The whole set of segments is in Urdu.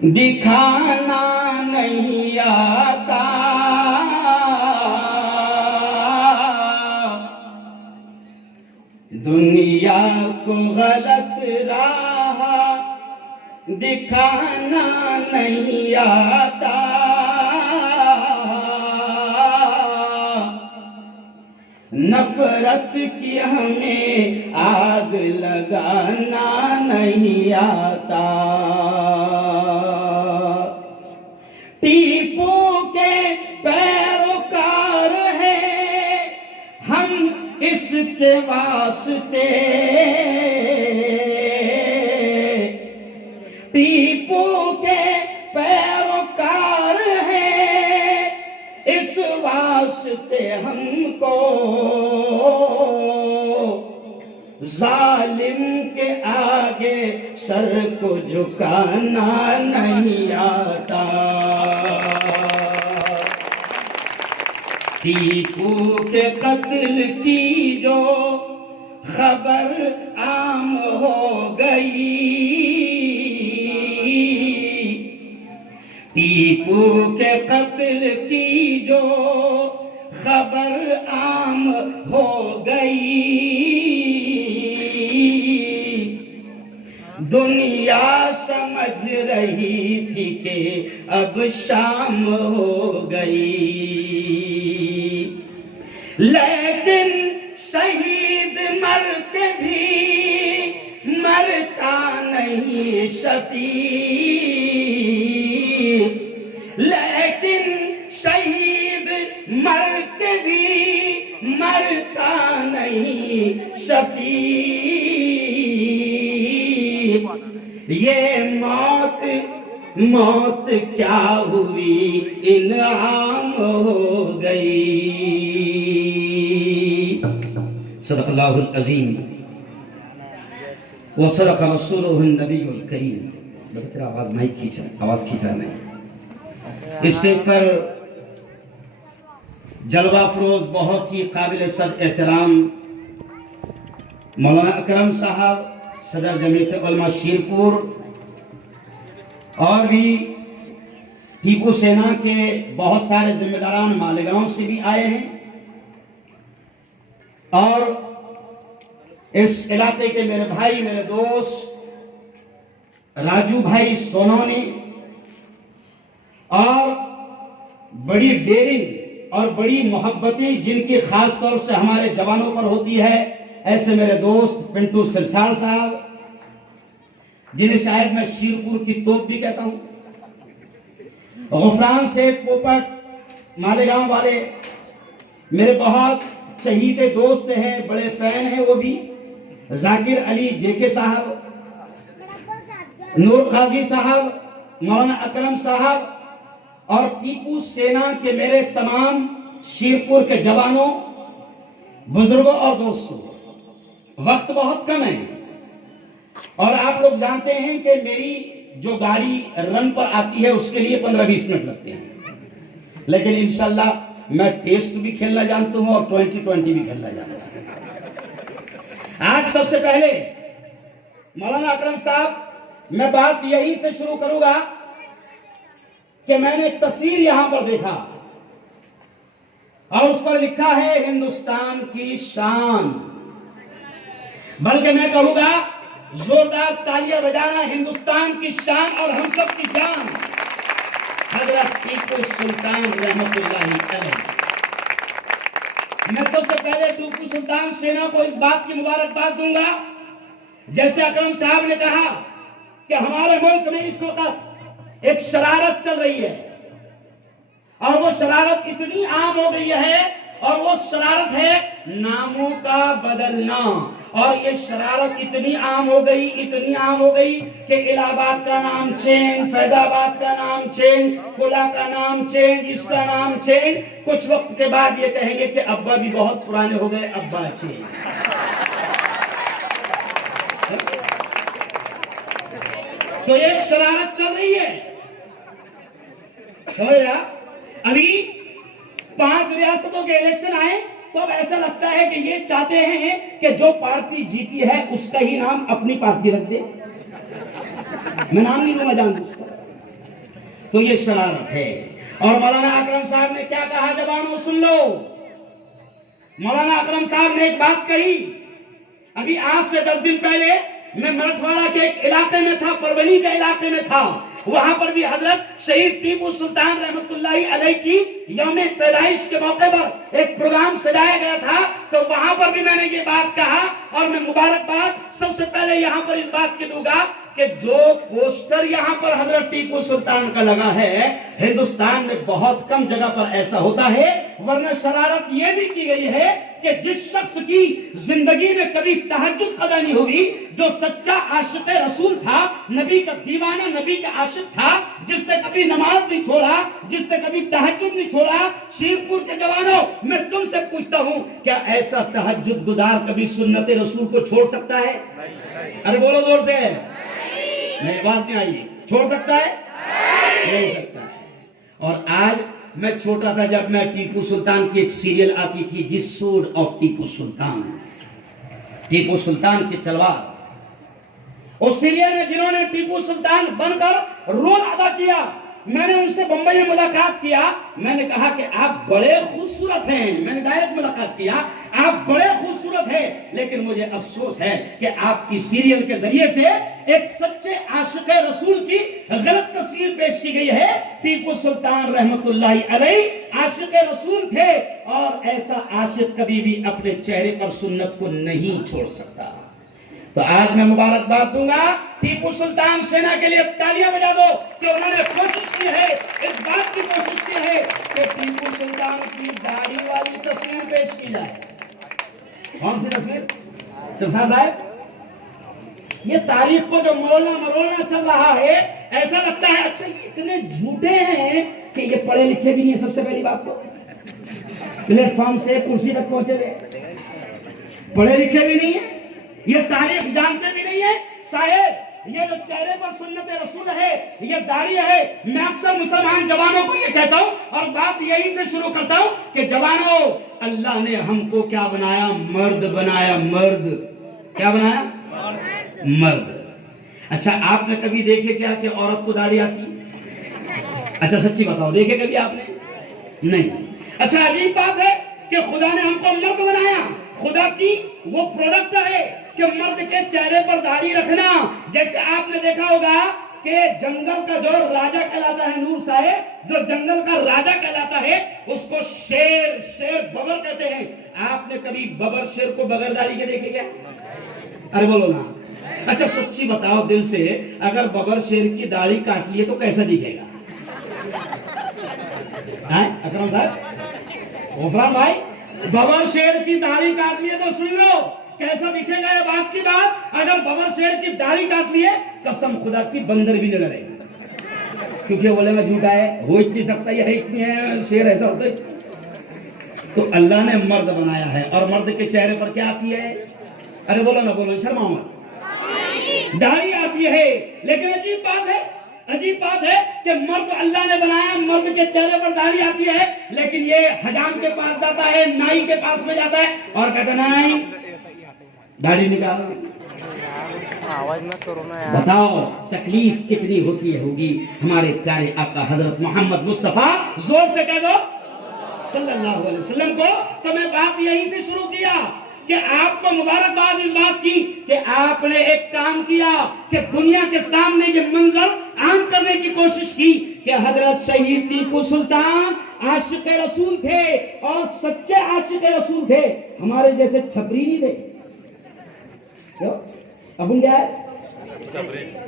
دکھانا نہیں آتا، دنیا کو غلط راہ دکھانا نہیں آتا، نفرت کی ہمیں آگ لگانا نہیں آتا، ٹیپو کے پیروکار ہیں ہم اس کے واسطے، ٹیپو کے پیروکار ہیں اس واسطے ہم کو، ظالم کے آگے سر کو جھکانا نہیں آتا، ٹیپو کے قتل کی جو خبر عام ہو گئی، ٹیپو کے قتل کی جو خبر عام ہو گئی، دنیا سمجھ رہی تھی کہ اب شام ہو گئی، لیکن شہید مر کے بھی مرتا نہیں شفیع، لیکن شہید مر کے بھی مرتا نہیں شفیع، یہ موت کیا ہوئی انعام ہو گئی۔ صدق اللہ العظیم وصدق رسولہ النبی الکریم۔ بہتر آواز مائک کھینچا، آواز کھینچا نہیں۔ اسٹیج پر جلوہ افروز بہت ہی قابل صد احترام مولانا اکرم صاحب صدر جمعیت علماء شیرپور، اور بھی ٹیپو سینا کے بہت سارے ذمہ داران مالیگاؤں سے بھی آئے ہیں، اور اس علاقے کے میرے بھائی، میرے دوست راجو بھائی سونونی، اور بڑی ڈیرنگ اور بڑی محبتیں جن کی خاص طور سے ہمارے جوانوں پر ہوتی ہے، ایسے میرے دوست پنٹو سرسار صاحب، جنہیں شاید میں شیرپور کی توپ بھی کہتا ہوں، غفران سے پوپٹ مالیگاؤں والے میرے بہت چہیتے دوست ہیں، بڑے فین ہیں وہ بھی، ذاکر علی جے کے صاحب، نور قاضی صاحب، مولانا اکرم صاحب، اور ٹیپو سینا کے میرے تمام شیرپور کے جوانوں، بزرگوں اور دوستوں۔ وقت بہت کم ہے، اور آپ لوگ جانتے ہیں کہ میری جو گاڑی رن پر آتی ہے اس کے لیے 15-20 منٹ لگتے ہیں، لیکن انشاءاللہ میں ٹیسٹ بھی کھیلنا جانتا ہوں اور 20-20 بھی کھیلنا جانتا ہوں۔ آج سب سے پہلے مولانا اکرم صاحب، میں بات یہی سے شروع کروں گا کہ میں نے تصویر یہاں پر دیکھا اور اس پر لکھا ہے ہندوستان کی شان، بلکہ میں کہوں گا زوردار تالیاں بجانا ہندوستان کی شان اور ہم سب کی جان، حضرت ٹیپو سلطان رحمت اللہ علیہ۔ میں سب سے پہلے ٹیپو سلطان سینا کو اس بات کی مبارکباد دوں گا، جیسے اکرم صاحب نے کہا کہ ہمارے ملک میں اس وقت ایک شرارت چل رہی ہے، اور وہ شرارت اتنی عام ہو گئی ہے، اور وہ شرارت ہے ناموں کا بدلنا، اور یہ شرارت اتنی عام ہو گئی کہ الہ آباد کا نام چینج، فیض آباد کا نام چینج، فلاں کا نام چینج، اس کا نام چینج، کچھ وقت کے بعد یہ کہیں گے کہ ابا بھی بہت پرانے ہو گئے، ابا چینج۔ تو ایک شرارت چل رہی ہے، ابھی 5 ریاستوں کے الیکشن آئے تو اب ایسا لگتا ہے کہ یہ چاہتے ہیں کہ جو پارٹی جیتی ہے اس کا ہی نام اپنی پارٹی رکھ دے، میں نام نہیں لوں گا، جان دوں اس کو، تو یہ شرارت ہے. اور مولانا اکرم صاحب نے کیا کہا جوانوں سن لو. مولانا اکرم صاحب نے ایک بات کہی. ابھی آج سے 10 دن پہلے میں مراٹھواڑہ کے ایک علاقے میں تھا, پربنی کے علاقے میں تھا. وہاں پر بھی حضرت شہید ٹیپو سلطان رحمت اللہ علیہ کی یوم پیدائش کے موقع پر ایک پروگرام سجایا گیا تھا. تو وہاں پر بھی میں نے یہ بات کہا, اور میں مبارکباد سب سے پہلے یہاں پر اس بات کی دوں گا کہ جو پوسٹر یہاں پر حضرت ٹیپو سلطان کا لگا ہے, ہندوستان میں بہت کم جگہ پر ایسا ہوتا ہے. ورنہ شرارت یہ بھی کی گئی ہے کہ جس شخص کی زندگی میں کبھی تہجد قضا نہیں ہوئی, جو سچا عاشق رسول تھا, نبی کا دیوانہ, نبی کا عاشق تھا, جس نے کبھی نماز نہیں چھوڑا, جس نے کبھی تہجد نہیں چھوڑا, شیرپور کے جوانوں میں تم سے پوچھتا ہوں, کیا ایسا تہجد گزار کبھی سنت رسول کو چھوڑ سکتا ہے؟ ارے بولو زور سے. میری بات نہیں آئی. چھوڑ سکتا ہے؟ نہیں سکتا ہے. اور آج میں چھوٹا تھا جب میں ٹیپو سلطان کی ایک سیریل آتی تھی, دی سورڈ آف ٹیپو سلطان, ٹیپو سلطان کی تلوار. اس سیریل میں جنہوں نے ٹیپو سلطان بن کر رول ادا کیا, میں نے ان سے بمبئی میں ملاقات کیا. میں نے کہا کہ آپ بڑے خوبصورت ہیں, میں نے ڈائریکٹ ملاقات کیا, آپ بڑے خوبصورت ہیں, لیکن مجھے افسوس ہے کہ آپ کی سیریل کے ذریعے سے ایک سچے عاشق رسول کی غلط تصویر پیش کی گئی ہے. ٹیپو سلطان رحمت اللہ علیہ عاشق رسول تھے, اور ایسا عاشق کبھی بھی اپنے چہرے پر سنت کو نہیں چھوڑ سکتا. تو آج میں مبارکباد دوں گا ٹیپو سلطان سینا کے لیے. تالیاں بجا دو کہ انہوں نے کوشش کی ہے, اس بات کی کوشش کی ہے کہ ٹیپو سلطان کی داڑھی والی تصویر پیش کی جائے. کون سی تصویر؟ سرفراز صاحب, یہ تاریخ کو جو مولنا چل رہا ہے, ایسا لگتا ہے اچھا یہ اتنے جھوٹے ہیں کہ یہ پڑھے لکھے بھی نہیں ہیں. سب سے پہلی بات تو پلیٹ فارم سے کرسی تک پہنچے ہوئے پڑھے لکھے بھی نہیں ہیں, یہ تاریخ جانتے بھی نہیں ہیں. صاحب یہ جو چہرے پر سنت رسول ہے, یہ داڑھی ہے, میں اکثر مسلمان جوانوں کو یہ کہتا ہوں, اور بات یہی سے شروع کرتا ہوں کہ جوانوں, اللہ نے ہم کو کیا بنایا؟ مرد بنایا. مرد کیا بنایا؟ مرد. اچھا آپ نے کبھی دیکھے کیا کہ عورت کو داڑھی آتی؟ اچھا سچی بتاؤ, دیکھے کبھی آپ نے؟ نہیں. اچھا عجیب بات ہے کہ خدا نے ہم کو مرد بنایا. خدا کی وہ پروڈکٹ ہے کہ مرد کے چہرے پر داڑھی رکھنا. جیسے آپ نے دیکھا ہوگا کہ جنگل کا جو راجا کہلاتا ہے, نور صاحب جو جنگل کا راجا کہلاتا ہے, اس کو شیر ببر کہتے ہیں. آپ نے کبھی ببر شیر کو بغیر داڑھی کے دیکھے کیا؟ ارے بولو نا. اچھا سچی بتاؤ دل سے, اگر ببر شیر کی داڑھی کاٹ لیے تو کیسا دکھے گا؟ اکرم صاحب, غفران بھائی, ببر شیر کی داڑھی کاٹ لیے تو سن لو کیسا دکھے گا. یہ بات کی بات, اگر ببر شیر کی داڑھی کاٹ لیے, قسم خدا کی بندر بھی نہ ڈرے, کیونکہ بولے میں جھوٹا ہے, ہو اتنی سکتا ہے اتنی ہے, شیر ایسا ہوتا ہے. تو اللہ نے مرد بنایا ہے, اور مرد کے چہرے پر کیا آتی ہے؟ ارے بولو نا, بولو, شرماؤ مت. داڑھی آتی ہے. لیکن عجیب بات ہے کہ مرد اللہ نے بنایا, مرد کے چہرے پر داڑھی آتی ہے, لیکن یہ حجام کے پاس جاتا ہے, نائی کے پاس میں جاتا ہے, اور کہتا نائی داڑھی نکالو. بتاؤ تکلیف کتنی ہوتی ہوگی ہمارے پیارے آقا حضرت محمد مصطفیٰ, زور سے کہہ دو صلی اللہ علیہ وسلم کو. تو میں بات یہی سے شروع کیا کہ آپ کو مبارکباد اس بات کی کہ آپ نے ایک کام کیا کہ دنیا کے سامنے یہ منظر عام کرنے کی کوشش کی کہ حضرت شہید ٹیپو سلطان عاشق رسول تھے, اور سچے عاشق رسول تھے. ہمارے جیسے چھپری نہیں تھے. اپن کیا ہے؟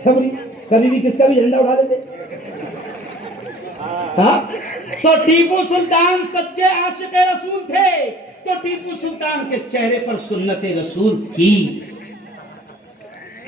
چھپری. کبھی بھی کس کا بھی جھنڈا اٹھا لیتے. تو ٹیپو سلطان سچے عاشق رسول تھے, تو ٹیپو سلطان کے چہرے پر سنت رسول تھی.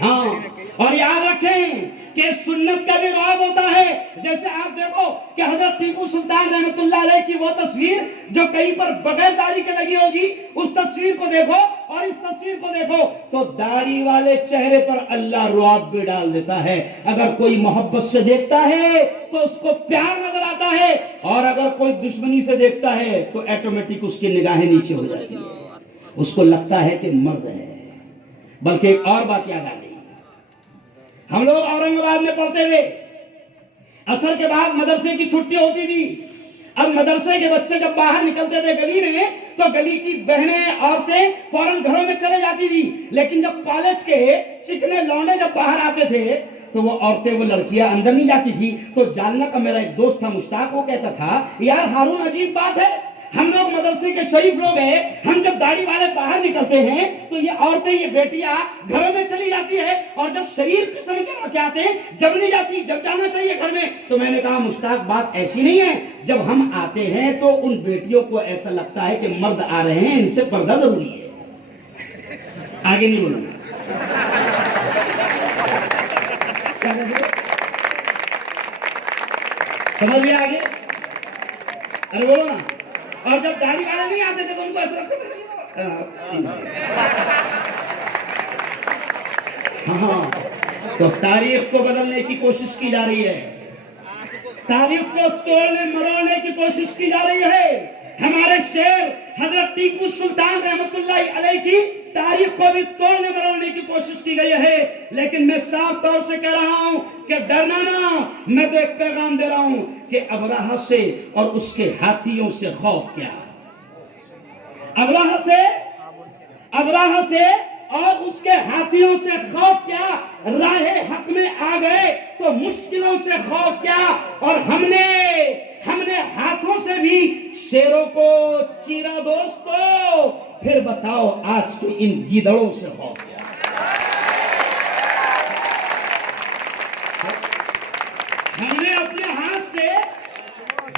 ہاں, اور یاد رکھیں کہ سنت کا بھی رعب ہوتا ہے. جیسے آپ دیکھو کہ حضرت ٹیپو سلطان رحمت اللہ علیہ کی وہ تصویر جو کہیں پر بغیر داڑھی کے لگی ہوگی, اس تصویر کو دیکھو اور اس تصویر کو دیکھو, تو داڑھی والے چہرے پر اللہ رعب بھی ڈال دیتا ہے. اگر کوئی محبت سے دیکھتا ہے تو اس کو پیار نظر آتا ہے, اور اگر کوئی دشمنی سے دیکھتا ہے تو ایٹومیٹک اس کی نگاہیں نیچے ہو جاتی ہیں, اس کو لگتا ہے کہ مرد ہے. بلکہ ایک اور بات یاد آ گئی, ہم لوگ اورنگ آباد میں پڑھتے تھے. عصر کے بعد مدرسے کی چھٹی ہوتی تھی. اب مدرسے کے بچے جب باہر نکلتے تھے گلی میں تو گلی کی بہنیں عورتیں فوراً گھروں میں چلے جاتی تھی. لیکن جب کالج کے چکنے لونے جب باہر آتے تھے تو وہ عورتیں وہ لڑکیاں اندر نہیں جاتی تھی. تو جالنا کا میرا ایک دوست تھا مشتاق, وہ کہتا تھا یار ہارون عجیب بات ہے, ہم لوگ مدرسے کے شریف لوگ ہیں, ہم جب داڑھی والے باہر نکلتے ہیں تو یہ عورتیں یہ بیٹیاں گھروں میں چلی جاتی ہے, اور جب شریف قسم کے لڑکے آتے ہیں جب نہیں جاتی, جب جانا چاہیے گھر میں. تو میں نے کہا مشتاق بات ایسی نہیں ہے, جب ہم آتے ہیں تو ان بیٹیوں کو ایسا لگتا ہے کہ مرد آ رہے ہیں, ان سے پردہ ضروری ہے. آگے نہیں بولوں گا. سمجھ لیا آگے؟ ارے بولو نا. اور جب داڑھی والے نہیں آتے تھے تو ان کو ایسا لگتا تھا. ہاں, تو تاریخ کو بدلنے کی کوشش کی جا رہی ہے, تاریخ کو توڑنے مروڑنے کی کوشش کی جا رہی ہے. ہمارے شیر حضرت ٹیپو سلطان رحمت اللہ علیہ کی تاریخ کو بھی توڑنے مروڑنے کی کوشش کی گئی ہے. لیکن میں صاف طور سے کہہ رہا ہوں کہ ڈرنا نہ. میں تو ایک پیغام دے رہا ہوں کہ ابراہہ سے اور اس کے ہاتھیوں سے خوف کیا, ابراہہ سے اور اس کے ہاتھیوں سے خوف کیا. راہ حق میں آ گئے تو مشکلوں سے خوف کیا, اور ہم نے ہاتھوں سے بھی شیروں کو چیرا دوستو. پھر بتاؤ آج کے ان گیدڑوں سے خوف کیا. ہم نے اپنے ہاتھ سے,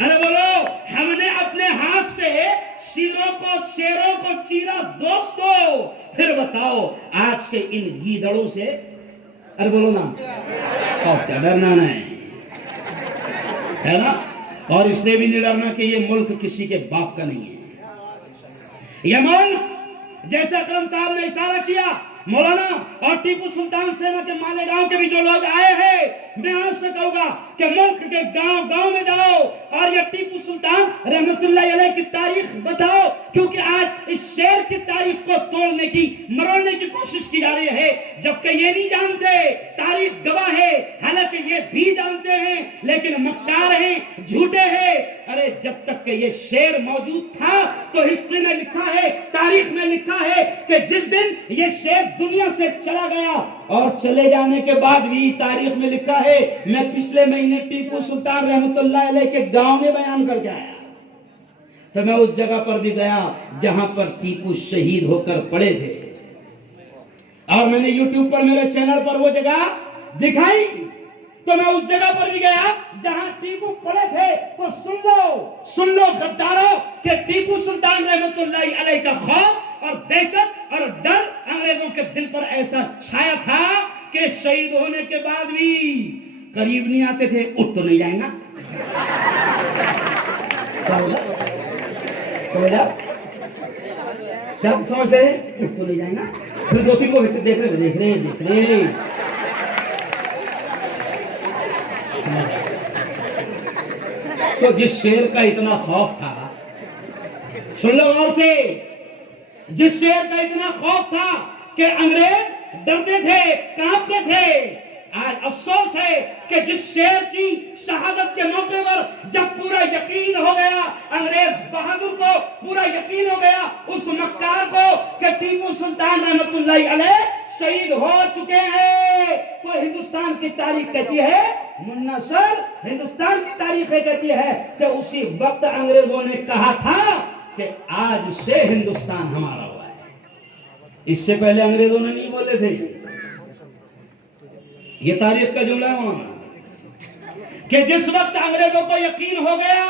ارے بولو, ہم نے اپنے ہاتھ سے شیروں کو چیرا دوستو. پھر بتاؤ آج کے ان گیدڑوں سے, ارے بولو نا, خوف کیا. ڈرنا نہیں ہے نا. اور اس لیے بھی نہیں ڈرنا کہ یہ ملک کسی کے باپ کا نہیں ہے. یہ ملک جیسے اکرم صاحب نے اشارہ کیا, مولانا اور ٹیپو سلطان سینا کے مالیگاؤں کے بھی جو لوگ آئے ہیں, میں آپ سے کہوں گا کہ ملک کے گاؤں گاؤں میں جاؤ اور یہ ٹیپو سلطان رحمت اللہ علیہ کی تاریخ بتاؤ, کیونکہ آج اس شہر کی تاریخ کو توڑنے کی مروڑنے کی کوشش کی جا رہی ہے. جبکہ یہ نہیں جانتے, تاریخ گواہ ہے, حالانکہ یہ بھی جانتے ہیں لیکن مکار ہیں, جھوٹے ہیں. ارے جب تک کہ یہ شعر موجود تھا تو ہسٹری میں لکھا ہے, تاریخ میں لکھا ہے کہ جس دن یہ شعر دنیا سے چلا گیا, اور چلے جانے کے بعد بھی تاریخ میں لکھا ہے. میں پچھلے مہینے ٹیپو سلطان رحمت اللہ علیہ کے گاؤں میں بیان کر کے آیا, تو میں اس جگہ پر بھی گیا جہاں پر ٹیپو شہید ہو کر پڑے تھے, اور میں نے یوٹیوب پر میرے چینل پر وہ جگہ دکھائی. تو میں اس جگہ پر بھی گیا جہاں ٹیپو پڑے تھے. تو سن لو غداروں کہ ٹیپو سلطان رحمت اللہ علیہ کا خوف اور دہشت اور ڈر انگریزوں کے دل پر ایسا چھایا تھا کہ شہید ہونے کے بعد بھی قریب نہیں آتے تھے. اٹھ تو نہیں جائیں گا, کیا سمجھتے ہیں, اٹھ تو نہیں جائیں گا. پھر دو تین کو دیکھ رہے. تو جس شیر کا اتنا خوف تھا, سن لو غور سے, جس شیر کا اتنا خوف تھا کہ انگریز ڈرتے تھے, کانپتے تھے, آج افسوس ہے کہ جس شیر کی شہادت کے موقع پر جب پورا یقین ہو گیا, انگریز بہادر کو پورا یقین ہو گیا, اس مکار کو کہ ٹیپو سلطان رحمت اللہ علیہ شہید ہو چکے ہیں, تو ہندوستان کی تاریخ کہتی ہے, منا سر, ہندوستان کی تاریخ کہتی ہے کہ اسی وقت انگریزوں نے کہا تھا کہ آج سے ہندوستان ہمارا ہوا ہے. اس سے پہلے انگریزوں نے نہیں بولے تھے. یہ تاریخ کا جملہ ہے وہاں کہ جس وقت انگریزوں کو یقین ہو گیا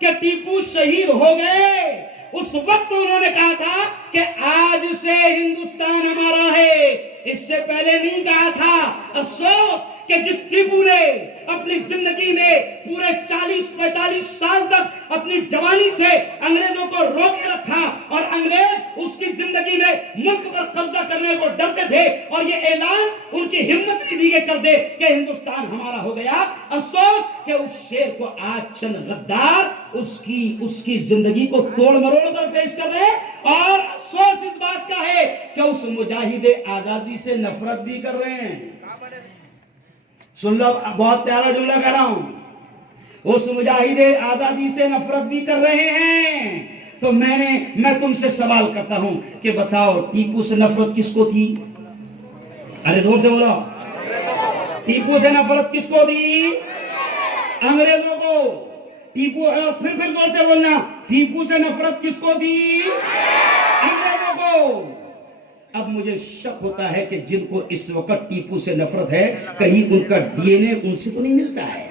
کہ ٹیپو شہید ہو گئے, اس وقت انہوں نے کہا تھا کہ آج سے ہندوستان ہمارا ہے. اس سے پہلے نہیں کہا تھا. افسوس کہ جس ٹیپو نے اپنی زندگی میں پورے 40-45 سال تک اپنی جوانی سے انگریزوں کو روکے رکھا, اور انگریز اس کی زندگی میں ملک پر قبضہ کرنے کو ڈرتے تھے, اور یہ اعلان ان کی ہمت نہیں دی کہ کر دے کہ ہندوستان ہمارا ہو گیا. افسوس کہ اس شیر کو آج چند غدار اس کی زندگی کو توڑ مروڑ کر پیش کر رہے ہیں, اور افسوس اس بات کا ہے کہ اس مجاہد آزادی سے نفرت بھی کر رہے ہیں. سن لو، بہت پیارا جملہ کہہ رہا ہوں. اس مجاہد آزادی سے نفرت بھی کر رہے ہیں. تو میں تم سے سوال کرتا ہوں کہ بتاؤ ٹیپو سے نفرت کس کو تھی؟ ارے زور سے بولو. ٹیپو سے نفرت کس کو تھی؟ انگریزوں کو. ٹیپو، اور پھر زور سے بولنا، ٹیپو سے نفرت کس کو تھی؟ انگریزوں کو. اب مجھے شک ہوتا ہے کہ جن کو اس وقت ٹیپو سے نفرت ہے، کہیں ان کا ڈی این اے ان سے تو نہیں ملتا ہے.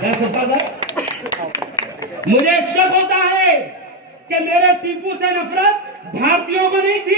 کیا سفاد ہے؟ مجھے شک ہوتا ہے کہ میرے ٹیپو سے نفرت بھارتیوں کو نہیں تھی.